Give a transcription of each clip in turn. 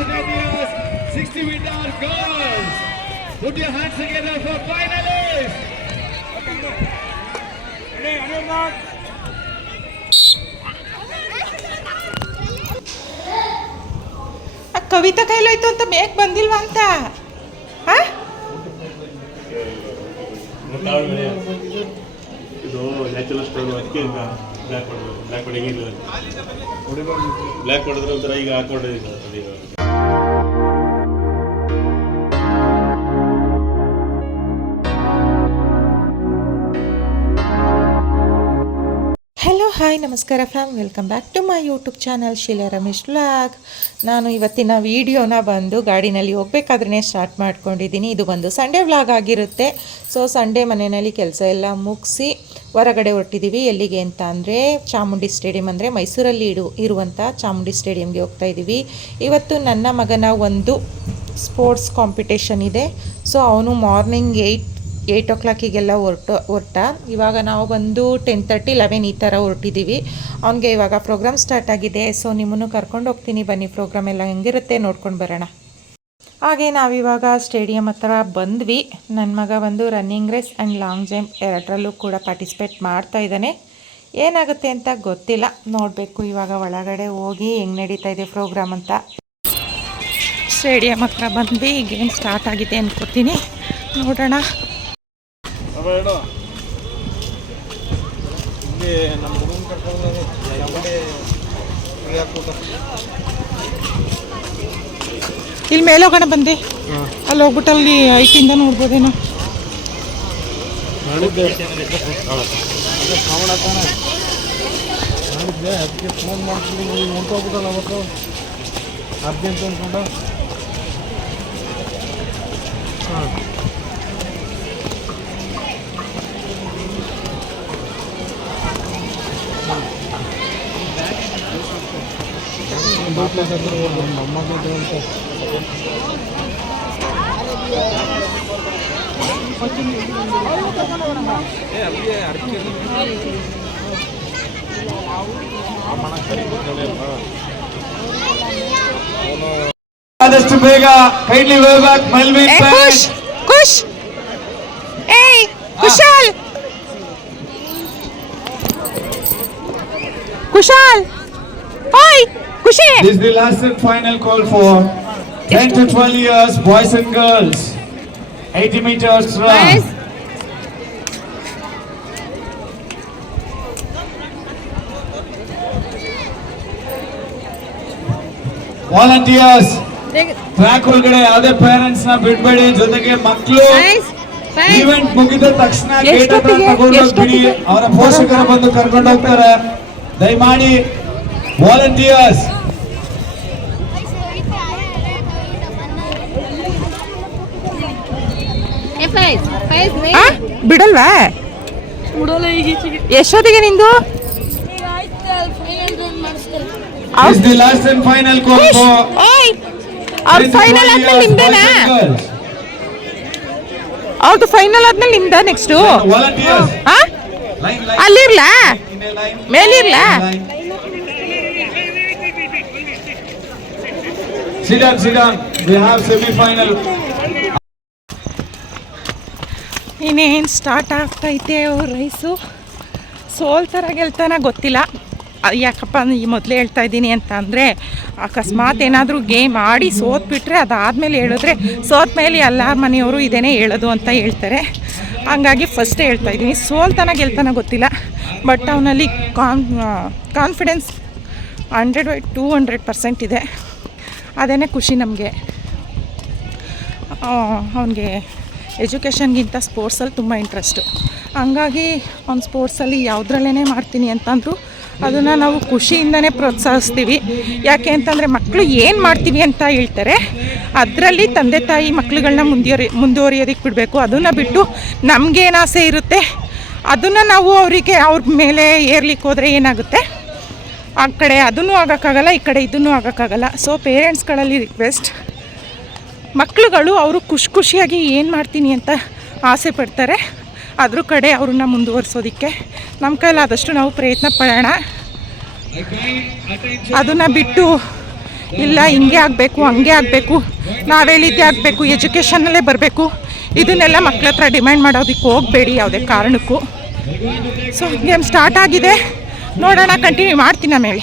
to 10 years, 60 meter girls. Put your hands together for finalists. ಆ ಕವಿತಾ ಕೈಲೋಯ್ತು ಅಂತ ಬೇಗ ಬಂದಿಲ್ವಾ ಅಂತ? ಹಾ ಇದು ನ್ಯಾಚುರಲ್ ಸ್ಟೋನ್ ಅದಕ್ಕೆ ಬ್ಲ್ಯಾಕ್ ಹೊಡೆದು ಬ್ಲ್ಯಾಕ್ ಹೊಡೆಯಂಗಿಲ್ಲ ಬ್ಲ್ಯಾಕ್ ಹೊಡೆದ್ರೆ ಒಂಥರ ಈಗ ಹಾಕೊಂಡಿದ್ದೀನಿ ಅದೀಗ ಹಾಯ್, ನಮಸ್ಕಾರ fam welcome back to my YouTube channel Sheela Ramesh vlog ನಾನು ಇವತ್ತಿನ ವಿಡಿಯೋನ ಬಂದು ಗಾಡಿನಲ್ಲಿ ಹೋಗ್ಬೇಕಾದ್ರೆ ಸ್ಟಾರ್ಟ್ ಮಾಡ್ಕೊಂಡಿದ್ದೀನಿ. ಇದು ಬಂದು ಸಂಡೇ ವ್ಲಾಗ್ ಆಗಿರುತ್ತೆ. ಸೊ ಸಂಡೇ ಮನೆಯಲ್ಲಿ ಕೆಲಸ ಎಲ್ಲ ಮುಗಿಸಿ ಹೊರಗಡೆ ಹೊರಟಿದ್ದೀವಿ ಎಲ್ಲಿಗೆ ಅಂತ ಅಂದರೆ ಚಾಮುಂಡಿ ಸ್ಟೇಡಿಯಂ ಅಂದರೆ ಮೈಸೂರಲ್ಲಿ ಇಡು ಇರುವಂಥ ಚಾಮುಂಡಿ ಸ್ಟೇಡಿಯಂಗೆ ಹೋಗ್ತಾ ಇದ್ದೀವಿ ಇವತ್ತು ನನ್ನ ಮಗನ ಒಂದು ಸ್ಪೋರ್ಟ್ಸ್ ಕಾಂಪಿಟೇಷನ್ ಇದೆ. ಸೊ ಅವನು ಮಾರ್ನಿಂಗ್ ಏಯ್ಟ್ ಏಯ್ಟ್ ಓ ಕ್ಲಾಕಿಗೆಲ್ಲ ಹೊರಟು, ಹೊರಟ. ಇವಾಗ ನಾವು ಬಂದು ಟೆನ್ ತರ್ಟಿ ಲೆವೆನ್ ಈ ಥರ ಹೊರಟಿದ್ದೀವಿ ಅವನಿಗೆ ಇವಾಗ ಪ್ರೋಗ್ರಾಮ್ ಸ್ಟಾರ್ಟ್ ಆಗಿದೆ. ಸೊ ನಿಮ್ಮನ್ನು ಕರ್ಕೊಂಡು ಹೋಗ್ತೀನಿ. ಬನ್ನಿ ಪ್ರೋಗ್ರಾಮ್ ಎಲ್ಲ ಹೆಂಗಿರುತ್ತೆ ನೋಡ್ಕೊಂಡು ಬರೋಣ. ಹಾಗೆ ನಾವಿವಾಗ ಸ್ಟೇಡಿಯಂ ಹತ್ರ ಬಂದ್ವಿ. ನನ್ನ ಮಗ ಬಂದು running race and long jump ಎರಡರಲ್ಲೂ ಕೂಡ ಪಾರ್ಟಿಸಿಪೇಟ್ ಮಾಡ್ತಾ ಇದ್ದಾನೆ. ಏನಾಗುತ್ತೆ ಅಂತ ಗೊತ್ತಿಲ್ಲ. ನೋಡಬೇಕು. ಇವಾಗ ಒಳಗಡೆ ಹೋಗಿ ಹೆಂಗೆ ನಡೀತಾ ಇದೆ ಪ್ರೋಗ್ರಾಮ್ ಅಂತ. ಸ್ಟೇಡಿಯಂ ಹತ್ರ ಬಂದ್ವಿ. ಗೇಮ್ ಸ್ಟಾರ್ಟ್ ಆಗಿದೆ ಅಂದ್ಕೊತೀನಿ ನೋಡೋಣ. ಇಲ್ಲಿ ಮೇಲೆ ಹೋಗೋಣ ಬಂದೆ. ಅಲ್ಲಿ ಹೋಗ್ಬಿಟ್ಟು ಅಲ್ಲಿ ಐಟಿಂದ ನೋಡ್ಬೋದೇನೋ. ಮಾಡಿದ್ದೆ. ಅದಕ್ಕೆ ಫೋನ್ ಮಾಡ್ತೀನಿ. ನೀವು ಹೊಂಟೋಗ್ಬಿಟ್ಟಲ್ಲ ಅವತ್ತು. ಅರ್ಜೆಂಟ್ ಅಂದ್ಕೊಂಡು ಆದಷ್ಟು ಬೇಗ kindly way back Malvin Khush Khush. ಏಯ್ ಕುಶಾಲ್. ಕುಶಾಲ್. ಓಯ್. ಖುಷಿ This is the last and final call for 10 to 12 years boys and girls. 80 meters run. Volunteers track ಒಳಗಡೆ ಯಾವ್ದೇ ಪೇರೆಂಟ್ಸ್ ನ ಬಿಡ್ಬೇಡಿ ಜೊತೆಗೆ ಮಕ್ಕಳು ಈವೆಂಟ್ ಮುಗಿದ ತಕ್ಷಣ ಗೇಟ್ ಹತ್ರ ಎಷ್ಟೊತ್ತಿಗೆ? ತಗೊಂಡೋಗಿ ಬಿಡಿ ಎಷ್ಟೊತ್ತಿಗೆ? ಅವರ ಪೋಷಕರು ಬಂದು ಕರ್ಕೊಂಡು ಹೋಗ್ತಾರೆ ದಯಮಾಡಿ ವಾಲಂಟಿಯರ್ಸ್ ಫೇಸ್ ಫೇಸ್ ಮೇ ಬಿಡಲ್ವಾ? ಹುಡುಡಲೇಯಿತ್ತಿಗೆ ನಿಂದು? ಈ ಫೈನಲ್ ಕೋರ್ಸ ಫೈನಲ್ ಆದ್ಮೇಲೆ ನಿಂದ ನಾ ಫೈನಲ್ ಆದ್ಮೇಲೆ ನಿಂದ ನೆಕ್ಸ್ಟ್ ಹಾ ಲೈವ್ ಲೈವ್ ಅಲ್ಲಿ ಇರ್ಲಾ ಮೇಲಿರ್ಲಾ? ಸಿದಾನ್ ಸಿದಾನ್ ವಿ ಹಾವ್ ಇನ್ನೇನು ಸ್ಟಾರ್ಟ್ ಆಗ್ತೈತೆ ರೈಸು? ಸೋಲ್ತಾರ ಗೆಲ್ತಾನ ಗೊತ್ತಿಲ್ಲ. ಯಾಕಪ್ಪ ಈ ಮೊದಲೇ ಹೇಳ್ತಾ ಇದ್ದೀನಿ ಅಂತ ಅಂದರೆ ಅಕಸ್ಮಾತ್ ಏನಾದರೂ ಗೇಮ್ ಆಡಿ ಸೋತ್ಬಿಟ್ರೆ ಅದಾದಮೇಲೆ ಹೇಳಿದ್ರೆ ಸೋತ ಮೇಲೆ ಎಲ್ಲ ಮನೆಯವರು ಇದೇನೇ ಹೇಳೋದು ಅಂತ ಹೇಳ್ತಾರೆ. ಹಂಗಾಗಿ ಫಸ್ಟೇ ಹೇಳ್ತಾ ಇದ್ದೀನಿ. ಸೋಲ್ತಾನ ಗೆಲ್ತಾನ ಗೊತ್ತಿಲ್ಲ. ಬಟ್ ಅವನಲ್ಲಿ con confidence hundred by two hundred percent ಇದೆ. ಅದೇ ಖುಷಿ ನಮಗೆ. ಅವನಿಗೆ ಎಜುಕೇಷನ್ಗಿಂತ ಸ್ಪೋರ್ಟ್ಸಲ್ಲಿ ತುಂಬ ಇಂಟ್ರೆಸ್ಟು ಹಂಗಾಗಿ ಒಂದು ಸ್ಪೋರ್ಟ್ಸಲ್ಲಿ ಯಾವುದ್ರಲ್ಲೇ ಮಾಡ್ತೀನಿ ಅಂತಂದ್ರು ಅದನ್ನು ನಾವು ಖುಷಿಯಿಂದನೇ ಪ್ರೋತ್ಸಾಹಿಸ್ತೀವಿ. ಯಾಕೆ ಅಂತಂದರೆ ಮಕ್ಕಳು ಏನು ಮಾಡ್ತೀವಿ ಅಂತ ಹೇಳ್ತಾರೆ, ಅದರಲ್ಲಿ ತಂದೆ ತಾಯಿ ಮಕ್ಕಳುಗಳನ್ನ ಮುಂದುವರಿ ಮುಂದುವರಿಯೋದಕ್ಕೆ ಬಿಡಬೇಕು. ಅದನ್ನು ಬಿಟ್ಟು ನಮಗೇನು ಆಸೆ ಇರುತ್ತೆ, ಅದನ್ನು ನಾವು ಅವರಿಗೆ ಅವ್ರ ಮೇಲೆ ಏರ್ಲಿಕ್ಕೆ ಹೋದರೆ ಏನಾಗುತ್ತೆ, ಆ ಕಡೆ ಅದನ್ನು ಆಗೋಕ್ಕಾಗಲ್ಲ, ಈ ಕಡೆ ಇದನ್ನು ಆಗೋಕ್ಕಾಗಲ್ಲ. ಸೊ ಪೇರೆಂಟ್ಸ್ಗಳಲ್ಲಿ ರಿಕ್ವೆಸ್ಟ್ ಮಕ್ಕಳುಗಳು ಅವರು ಖುಷಿ ಖುಷಿಯಾಗಿ ಏನು ಮಾಡ್ತೀನಿ ಅಂತ ಆಸೆ ಪಡ್ತಾರೆ, ಅದ್ರ ಕಡೆ ಅವ್ರನ್ನ ಮುಂದುವರಿಸೋದಕ್ಕೆ ನಮ್ಮ ಕೈಲಾದಷ್ಟು ನಾವು ಪ್ರಯತ್ನ ಪಡೋಣ. ಅದನ್ನು ಬಿಟ್ಟು ಇಲ್ಲ, ಹಿಂಗೆ ಆಗಬೇಕು, ಹಂಗೆ ಆಗಬೇಕು, ನಾವು ರೀತಿ ಆಗಬೇಕು ಎಜುಕೇಷನಲ್ಲೇ ಬರಬೇಕು, ಇದನ್ನೆಲ್ಲ ಮಕ್ಕಳ ಹತ್ರ ಡಿಮ್ಯಾಂಡ್ ಮಾಡೋದಕ್ಕೆ ಹೋಗಬೇಡಿ ಯಾವುದೇ ಕಾರಣಕ್ಕೂ. ಸೊ ಗೇಮ್ ಸ್ಟಾರ್ಟ್ ಆಗಿದೆ. ನೋಡೋಣ ಕಂಟಿನ್ಯೂ ಮಾಡ್ತೀನಿ ಆಮೇಲೆ.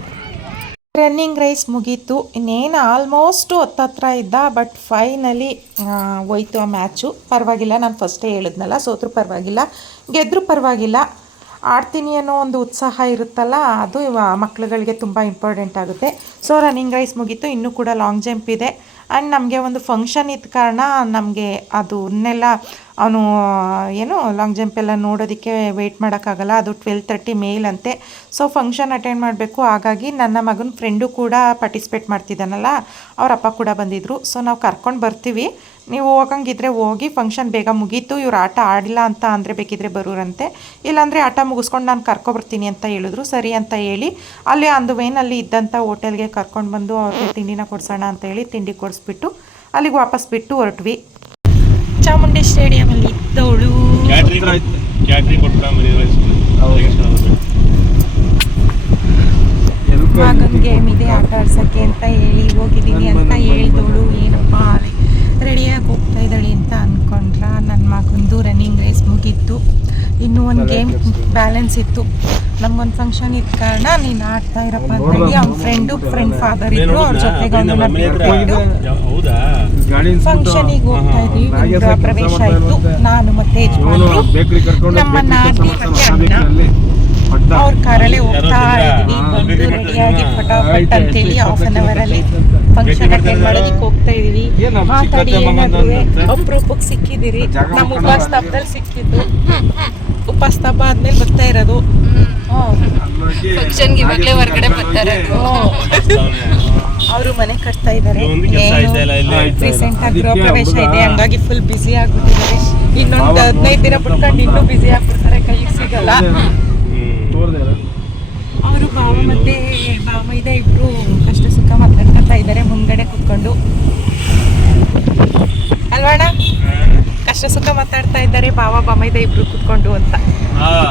ರನ್ನಿಂಗ್ ರೈಸ್ ಮುಗೀತು. ಇನ್ನೇನು ಆಲ್ಮೋಸ್ಟು ಹತ್ತತ್ರ ಇದ್ದ ಬಟ್ ಫೈನಲಿ ಹೋಯ್ತು ಆ ಮ್ಯಾಚು ಪರವಾಗಿಲ್ಲ, ನಾನು ಫಸ್ಟೇ ಹೇಳಿದ್ನಲ್ಲ, ಸೋತರೂ ಪರವಾಗಿಲ್ಲ. ಗೆದ್ದರೂ ಪರವಾಗಿಲ್ಲ. ಆಡ್ತೀನಿ ಅನ್ನೋ ಒಂದು ಉತ್ಸಾಹ ಇರುತ್ತಲ್ಲ, ಅದು ಇವ ಮಕ್ಳುಗಳಿಗೆ ತುಂಬ ಇಂಪಾರ್ಟೆಂಟ್ ಆಗುತ್ತೆ. ಸೊ ರನ್ನಿಂಗ್ ರೈಸ್ ಮುಗೀತು, ಇನ್ನೂ ಕೂಡ ಲಾಂಗ್ ಜಂಪ್ ಇದೆ. ಆ್ಯಂಡ್ ನಮಗೆ ಒಂದು ಫಂಕ್ಷನ್ ಇದ್ದ ಕಾರಣ ನಮಗೆ ಅದನ್ನೆಲ್ಲ ಅವನು, ಏನು ಲಾಂಗ್ ಜಂಪ್ ಎಲ್ಲ ನೋಡೋದಕ್ಕೆ ವೆಯ್ಟ್ ಮಾಡೋಕ್ಕಾಗಲ್ಲ. ಅದು ಟ್ವೆಲ್ ತರ್ಟಿ ಮೇಲ್ ಅಂತೆ ಸೊ ಫಂಕ್ಷನ್ ಅಟೆಂಡ್ ಮಾಡಬೇಕು. ಹಾಗಾಗಿ ನನ್ನ ಮಗನ ಫ್ರೆಂಡು ಕೂಡ ಪಾರ್ಟಿಸಿಪೇಟ್ ಮಾಡ್ತಿದ್ದಾನಲ್ಲ. ಅವ್ರ ಅಪ್ಪ ಕೂಡ ಬಂದಿದ್ದರು ಸೊ ನಾವು ಕರ್ಕೊಂಡು ಬರ್ತೀವಿ. ನೀವು ಹೋಗಂಗಿದ್ರೆ ಹೋಗಿ ಫಂಕ್ಷನ್ ಬೇಗ ಮುಗೀತು. ಇವ್ರು ಆಟ ಆಡಿಲ್ಲ ಅಂತ ಅಂದರೆ ಬೇಕಿದ್ರೆ ಬರೋರಂತೆ. ಇಲ್ಲಾಂದರೆ ಆಟ ಮುಗಿಸ್ಕೊಂಡು ನಾನು ಕರ್ಕೊಬರ್ತೀನಿ ಅಂತ ಹೇಳಿದ್ರು. ಸರಿ ಅಂತ ಹೇಳಿ ಅಲ್ಲಿ ಅಂದು ವೇನಲ್ಲಿ ಇದ್ದಂಥ ಹೋಟೆಲ್ಗೆ ಕರ್ಕೊಂಡು ಬಂದು ಅವ್ರಿಗೆ ತಿಂಡಿನ ಕೊಡ್ಸೋಣ ಅಂತ ಹೇಳಿ ತಿಂಡಿ ಕೊಡಿಸ್ಬಿಟ್ಟು ಅಲ್ಲಿಗೆ ವಾಪಸ್ ಬಿಟ್ಟು ಹೊರಟ್ವಿ. ಚಾಮುಂಡಿ ಇದ್ದವಳು. ಕ್ಯಾಟ್ರಿಂಗ್ ಕೊಟ್ಬಿಡ ಮನೆ ಮಗನ ಗೇಮ್ ಇದೆ ಆಟ ಆಡ್ಸೋಕ್ಕೆ ಅಂತ ಹೇಳಿ ಹೋಗಿದ್ದೀನಿ ಅಂತ ಹೇಳ್ದವಳು ಏನಪ್ಪ ರೆಡಿಯಾಗಿ ಹೋಗ್ತಾ ಇದ್ದಾಳೆ ಅಂತ ಅಂದ್ಕೊಂಡ್ರ ನನ್ನ ಮಗಂದು ರನ್ನಿಂಗ್ ರೇಸ್ ಮುಗೀತು. ಇನ್ನೂ ಒಂದು ಗೇಮ್ ಬ್ಯಾಲೆನ್ಸ್ ಇತ್ತು. ನಮ್ಗೊಂದು ಫಂಕ್ಷನ್ ಇದ್ದ ಕಾರಣ ನೀನು ಆಡ್ತಾ ಇರಪ್ಪ ಅಂತ ಹೇಳಿ ಅವ್ನ ಫ್ರೆಂಡು ಫ್ರೆಂಡ್ ಫಾದರ್ ಇದ್ರು ಅವ್ರ ಜೊತೆಗೆ ಅವನನ್ನ ಹೌದಾ? ಫಂಕ್ಷನಿಗೆ ಹೋಗ್ತಾ ಇದ್ವಿ ಪ್ರವೇಶ ಆಯಿತು ನಾನು ಮತ್ತೆ ಯಜಮಾನ್ರು ನಮ್ಮನ್ನ ಬೇಕರಿ ಮತ್ತೆ ಅಣ್ಣ. ಅವ್ರ ಕಾರಲ್ಲೇ ಹೋಗ್ತಾ ಇದ್ವಿ ಬಂದು ರೆಡಿಯಾಗಿ ಫಟಾಫಟ್ ಅಂತ ಅಂತೇಳಿ ಹಾಫ್ ಅನ್ ಅವರ್ ಅಲ್ಲಿ ಫಂಕ್ಷನ್ ಅಟೆಂಡ್ ಮಾಡೋದಕ್ಕೆ ಹೋಗ್ತಾ ಇದೀವಿ. ಮಾತಾಡಿ ಏನಾದ್ರು? ಅಪ್ರೂಪಕ್ಕೆ ಸಿಕ್ಕಿದಿರಿ ನಮ್ಮ ಉಪಸ್ಥಾಪದಲ್ಲಿ ಉಪಸ್ತಬ್ದಲ್ಲಿ ಸಿಕ್ಕಿದ್ದು. ಉಪಸ್ತಂಭ ಆದ್ಮೇಲೆ ಬರ್ತಾ ಇರೋದು. ಫಂಕ್ಷನ್ ಫಂಕ್ಷನ್ಗೆ ಇವಾಗಲೇ ಹೊರಗಡೆ ಬರ್ತಾರೆ. ಅವರು ಮನೆ ಕಟ್ತಾ ಇದ್ದಾರೆ ಒಂದು ಕೆಲಸ ಆಯ್ತಾ ಇಲ್ಲಿ ರೀಸೆಂಟ್ ಆಗಿ ಪ್ರವೇಶ ಇದೆ. ಹಂಗಾಗಿ ಫುಲ್ ಬಿಸಿ ಆಗ್ಬಿಟ್ಟಿದ್ದಾರೆ. ಇನ್ನೊಂದು ಹದಿನೈದು ದಿನ ಬಿಟ್ಕೊಂಡು ಇನ್ನೂ ಬಿಸಿ ಆಗ್ಬಿಡ್ತಾರೆ. ಕೈಗೆ ಸಿಗಲ್ಲ. ಅವರು ಭಾವ ಮತ್ತೆ ಭಾಮೈದ ಇಬ್ರು ಕಷ್ಟ ಸುಖ ಮಾತಾಡ್ಕೊತಾ ಇದ್ದಾರೆ ಮುಂದ್ಗಡೆ ಕುತ್ಕೊಂಡು. ಅಲ್ವಾಣ ಕಷ್ಟ ಸುಖ ಮಾತಾಡ್ತಾ ಇದ್ದಾರೆ ಭಾವ ಬಾಮೈದ ಇಬ್ರು ಕುತ್ಕೊಂಡು ಅಂತ.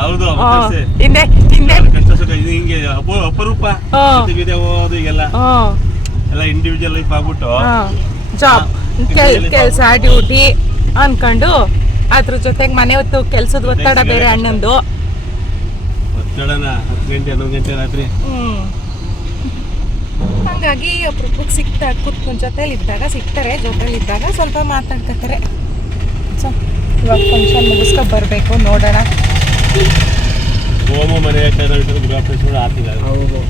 ಹೌದು ಹಿಂದೆ ಕಷ್ಟ ಸುಖ? ಹಿಂಗೆ ಅಪ- ಅಪರೂಪ. ಈಗೆಲ್ಲ. ಹ್ಮ್ ಎಲ್ಲ ಇಂಡಿವಿಜುವಲ್ ಲೈಫ್ ಆಗ್ಬಿಟ್ಟು. ಜಾಬ್ ಕೆಲ್ ಕೆಲಸ ಡ್ಯೂಟಿ ಅನ್ಕೊಂಡು ಅದ್ರ ಜೊತೆಗೆ ಮನೆ ಹೊತ್ತು ಕೆಲ್ಸದ ಒತ್ತಡ ಬೇರೆ ಅಣ್ಣಂದು. ಒತ್ತಡನ ಹತ್ತು ಗಂಟೆ ಹನ್ನೊಂದು ಗಂಟೆ ರಾತ್ರಿ. ಹಾಗಾಗಿ ಅಪರೂಪಕ್ಕೆ ಸಿಗ್ತಾ ಕುತ್ಕೊಂಡ್ ಜೊತೆಲಿ ಇದ್ದಾಗ ಸಿಗ್ತಾರೆ ಜೊತೆಲಿ ಇದ್ದಾಗ ಸ್ವಲ್ಪ ಮಾತಾಡ್ಕೊತಾರೆ. ಸೊ ಇವಾಗ ಫಂಕ್ಷನ್ ಮುಗಿಸ್ಕೊ ಬರಬೇಕು ನೋಡೋಣ. ಹೋಮ ಮನೆ ಗೃಹ ಪ್ರವೇಶ ಕೂಡ ಆಗ್ತಿಲ್ಲ ಹೌದು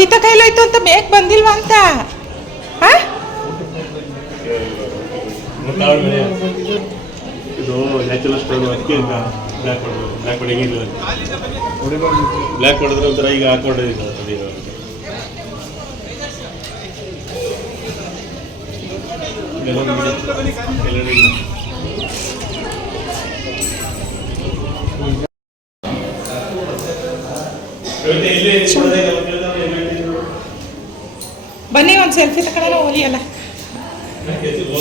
ಕವಿತಾ ಕೈಲಾಯ್ತು ಅಂತ ಬೇಗ ಬಂದಿಲ್ವಾ ಅಂತ? ಆ? ಬನ್ನಿ ಒಂದು ಸೆಲ್ಫಿ ತಗೊಳ್ಳೋಣ ಹೋಲಿ ಅಲ್ಲ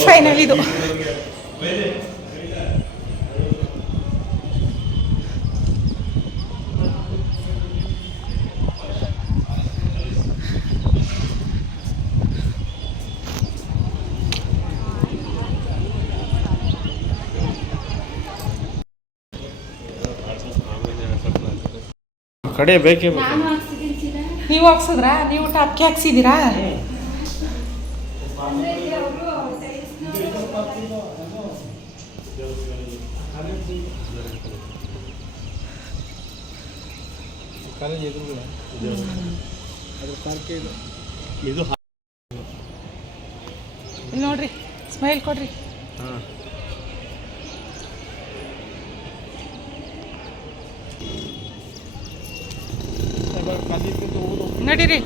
ಫೈನಲ್ ಇದು. ಕಡೆ ಬೇಕೇ ಬೇಕು. ನೀವು ಹಾಕ್ಸಿದ್ರಾ? ನೀವು ಟಾಪ್ಗೆ ಹಾಕ್ಸಿದ್ದೀರಾ? ಕಾಲೇಜ್ ಎದುರುಗಳ ಅದ್ರ ಪಾರ್ಕೆ ಇದು ಇದು ಇಲ್ಲಿ ನೋಡ್ರಿ ಸ್ಮೈಲ್ ಕೊಡ್ರಿ ಹಾಂ ನಡೀರಿ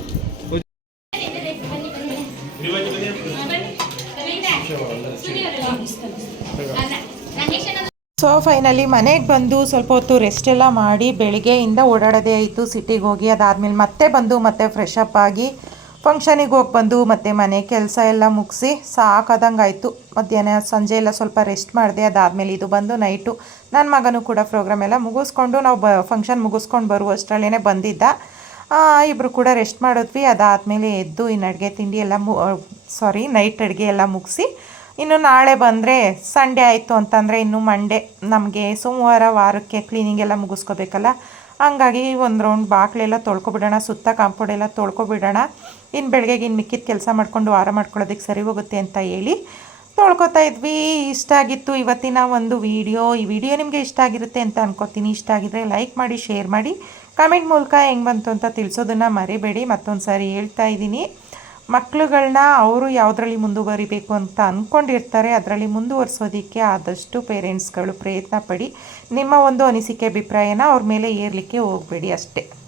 ಸೊ ಫೈನಲಿ ಮನೆಗೆ ಬಂದು ಸ್ವಲ್ಪ ಹೊತ್ತು ರೆಸ್ಟ್ ಎಲ್ಲ ಮಾಡಿ ಬೆಳಿಗ್ಗೆಯಿಂದ ಓಡಾಡೋದೇ ಆಯಿತು. ಸಿಟಿಗೆ ಹೋಗಿ ಅದಾದಮೇಲೆ ಮತ್ತೆ ಬಂದು, ಮತ್ತೆ ಫ್ರೆಶ್ ಅಪ್ ಆಗಿ ಫಂಕ್ಷನಿಗೆ ಹೋಗಿ ಬಂದು, ಮತ್ತೆ ಮನೆ ಕೆಲಸ ಎಲ್ಲ ಮುಗಿಸಿ ಸಾಕಾದಂಗೆ ಆಯಿತು. ಮಧ್ಯಾಹ್ನ, ಸಂಜೆ ಎಲ್ಲ ಸ್ವಲ್ಪ ರೆಸ್ಟ್ ಮಾಡಿದೆ, ಅದಾದಮೇಲೆ ಇದು ಬಂದು ನೈಟು ನನ್ನ ಮಗನೂ ಕೂಡ ಪ್ರೋಗ್ರಾಮ್ ಎಲ್ಲ ಮುಗಿಸ್ಕೊಂಡು, ನಾವು ಬ ಫಂಕ್ಷನ್ ಮುಗಿಸ್ಕೊಂಡು ಬರುವಷ್ಟರಲ್ಲೇ ಬಂದಿದ್ದ. ಇಬ್ಬರು ಕೂಡ ರೆಸ್ಟ್ ಮಾಡಿದ್ವಿ. ಅದಾದಮೇಲೆ ಎದ್ದು ಇನ್ನು ಅಡುಗೆ ತಿಂಡಿ ಎಲ್ಲ ಮು ಸಾರಿ ನೈಟ್ ಅಡುಗೆ ಎಲ್ಲ ಮುಗಿಸಿ ಇನ್ನು ನಾಳೆ ಬಂದರೆ ಸಂಡೇ ಆಯಿತು ಅಂತಂದರೆ ಇನ್ನು ಮಂಡೇ ನಮಗೆ ಸೋಮವಾರ ವಾರಕ್ಕೆ ಕ್ಲೀನಿಂಗ್ ಎಲ್ಲ ಮುಗಿಸ್ಕೋಬೇಕಲ್ಲ? ಹಂಗಾಗಿ ಒಂದು ರೌಂಡ್ ಬಾಗಿಲೆಲ್ಲ ತೊಳ್ಕೊಬಿಡೋಣ, ಸುತ್ತ ಕಾಂಪೌಂಡ್ ಎಲ್ಲ ತೊಳ್ಕೊಬಿಡೋಣ. ಇನ್ನು ಬೆಳಗ್ಗೆಗೆ ಇನ್ನು ಮಿಕ್ಕಿದ ಕೆಲಸ ಮಾಡಿಕೊಂಡು ವಾರ ಮಾಡ್ಕೊಳ್ಳೋದಕ್ಕೆ ಸರಿ ಹೋಗುತ್ತೆ ಅಂತ ಹೇಳಿ ತೊಳ್ಕೊತಾ ಇದ್ವಿ. ಇಷ್ಟ ಆಗಿತ್ತು ಇವತ್ತಿನ ಒಂದು ವಿಡಿಯೋ ಈ ವಿಡಿಯೋ ನಿಮಗೆ ಇಷ್ಟ ಆಗಿರುತ್ತೆ ಅಂತ ಅನ್ಕೋತೀನಿ. ಇಷ್ಟ ಆಗಿದ್ರೆ ಲೈಕ್ ಮಾಡಿ ಶೇರ್ ಮಾಡಿ. ಕಮೆಂಟ್ ಮೂಲಕ ಹೆಂಗೆ ಬಂತು ಅಂತ ತಿಳಿಸೋದನ್ನು ಮರಿಬೇಡಿ. ಮತ್ತೊಂದು ಸಾರಿ ಹೇಳ್ತಾ ಇದ್ದೀನಿ. ಮಕ್ಳುಗಳನ್ನ ಅವರು ಯಾವುದರಲ್ಲಿ ಮುಂದುವರಿಬೇಕು ಅಂತ ಅಂದ್ಕೊಂಡಿರ್ತಾರೆ ಅದರಲ್ಲಿ ಮುಂದುವರಿಸೋದಕ್ಕೆ ಆದಷ್ಟು ಪೇರೆಂಟ್ಸ್ಗಳು ಪ್ರಯತ್ನ ಪಡಿ. ನಿಮ್ಮ ಒಂದು ಅನಿಸಿಕೆ, ಅಭಿಪ್ರಾಯನ ಅವ್ರ ಮೇಲೆ ಏರಲಿಕ್ಕೆ ಹೋಗಬೇಡಿ ಅಷ್ಟೇ.